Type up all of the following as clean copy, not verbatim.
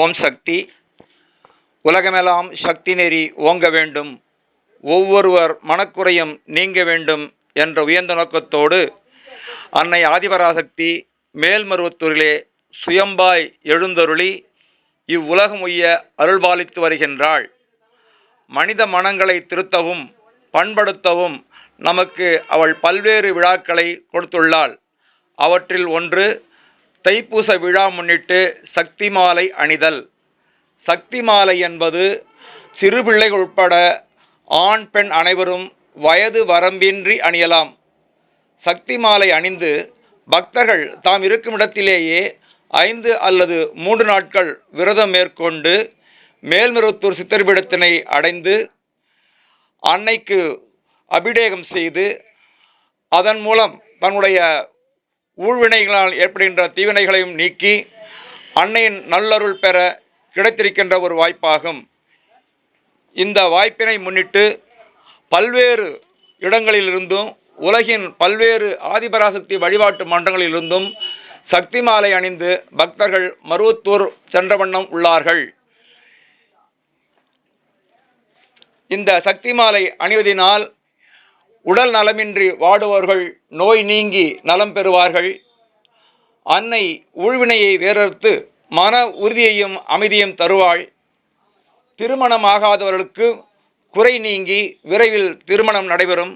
ஓம் சக்தி. உலகமெல்லாம் சக்தி நெறி ஓங்க வேண்டும், ஒவ்வொருவர் மனக்குறையும் நீங்க வேண்டும் என்ற உயர்ந்த நோக்கத்தோடு அன்னை ஆதிபராசக்தி மேல்மருவத்தூரிலே சுயம்பாய் எழுந்தருளி இவ்வுலகம் உய்ய அருள்பாலித்து வருகின்றாள். மனித மனங்களை திருத்தவும் பண்படுத்தவும் நமக்கு அவள் பல்வேறு விழாக்களை கொடுத்துள்ளாள். அவற்றில் ஒன்று தைப்பூச விழா முன்னிட்டு சக்தி மாலை அணிதல். சக்தி மாலை என்பது சிறுபிள்ளைகள் உட்பட ஆண் பெண் அனைவரும் வயது வரம்பின்றி அணியலாம். சக்தி மாலை அணிந்து பக்தர்கள் தாம் இருக்கும் இடத்திலேயே 5 அல்லது 3 நாட்கள் விரதம் மேற்கொண்டு மேல்மருவத்தூர் சித்தர்பீடத்தினை அடைந்து அன்னைக்கு அபிடேகம் செய்து அதன் மூலம் தன்னுடைய ஊழ்வினைகளால் ஏற்படுகின்ற தீவினைகளையும் நீக்கி அன்னையின் நல்லருள் பெற கிடைத்திருக்கின்ற ஒரு வாய்ப்பாகும். இந்த வாய்ப்பினை முன்னிட்டு பல்வேறு இடங்களிலிருந்தும் உலகின் பல்வேறு ஆதிபராசக்தி வழிபாட்டு மன்றங்களிலிருந்தும் சக்தி மாலை அணிந்து பக்தர்கள் மருவத்தூர் சென்ற வண்ணம் உள்ளார்கள். இந்த சக்தி மாலை அணிவதினால் உடல் நலமின்றி வாடுபவர்கள் நோய் நீங்கி நலம் பெறுவார்கள். அன்னை ஊழ்வினையை வேறறுத்து மன உறுதியையும் அமைதியும் தருவாள். திருமணமாகாதவர்களுக்கு குறை நீங்கி விரைவில் திருமணம் நடைபெறும்.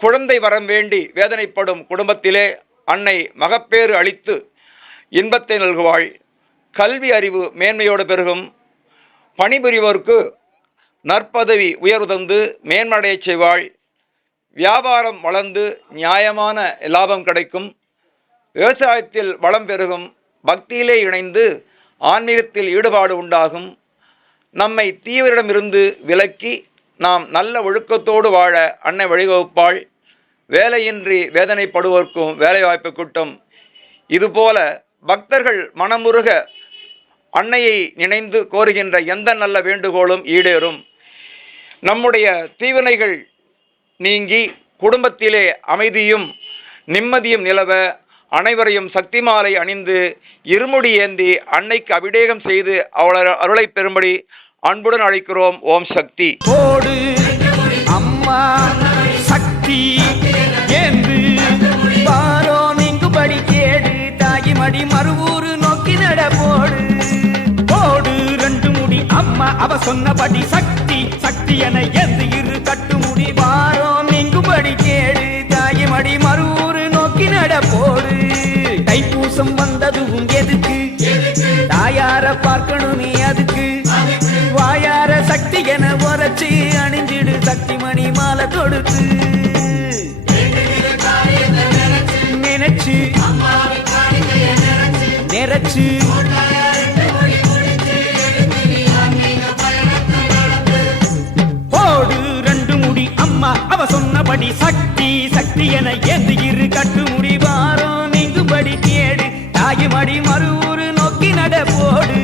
குழந்தை வரம் வேண்டி வேதனைப்படும் குடும்பத்திலே அன்னை மகப்பேறு அளித்து இன்பத்தை நல்குவாள். கல்வி அறிவு மேன்மையோடு பெருகும். பணிபுரிவோருக்கு நற்பதவி உயர்வு தந்து மேன்மடைய செய்வாள். வியாபாரம் வளர்ந்து நியாயமான லாபம் கிடைக்கும். விவசாயத்தில் வளம் பெருகும். பக்தியிலே இணைந்து ஆன்மீகத்தில் ஈடுபாடு உண்டாகும். நம்மை தீவிரிடமிருந்து விலக்கி நாம் நல்ல ஒழுக்கத்தோடு வாழ அன்னை வழிவகுப்பாள். வேலையின்றி வேதனைப்படுவோர்க்கும் வேலைவாய்ப்பு கூட்டும். இதுபோல பக்தர்கள் மனமுருக அன்னையை நினைந்து கோருகின்ற எந்த நல்ல வேண்டுகோளும் ஈடேறும். நம்முடைய தீவினைகள் நீங்கி குடும்பத்திலே அமைதியும் நிம்மதியும் நிலவ அனைவரையும் சக்தி மாலை அணிந்து இருமுடி ஏந்தி அன்னைக்கு அபிடேகம் செய்து அவள் அருளை பெறும்படி அன்புடன் அழைக்கிறோம். ஓம் சக்தி. ஓடு அம்மா சக்தி என்று பாரோ நீங்குபடி கேடு தாகி மடி மறுவூறு நோக்கி நடப்போடு. ஓடு 2 முடி அம்மா அவ சொன்னபடி சக்தி சக்தி என எந்த இரு கட்டு முடி பாரோ நீங்குபடி கேடு தாகி மடி மறுவூறு நோக்கி நடப்போடு. தைப்பூசம் வந்ததும் எதுக்கு தாயார பார்க்கணும் நீ அதுக்கு வாயார சக்தி என உரைச்சு அணிஞ்சிடு சக்தி மணி மாலை தொடுத்து நினைச்சு நிறைச்சு போடு 2 முடி அம்மா அவ சொன்னபடி சக்தி சக்தி என எந்த இரு கட்டு முடி வாரம் நீங்குபடி கேடு தாகி மடி மறுவூறு நோக்கி நடப்போடு.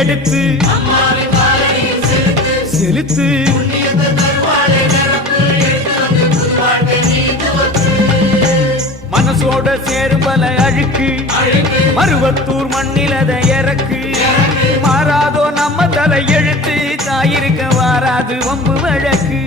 எடுத்து செலுத்து மனசோட சேரும் பல அழுக்கு மருவத்தூர் மண்ணில் அதை இறக்கு. மாறாதோ நம்ம தலை எழுத்து தாயிருக்க வாராது வம்பு வழக்கு.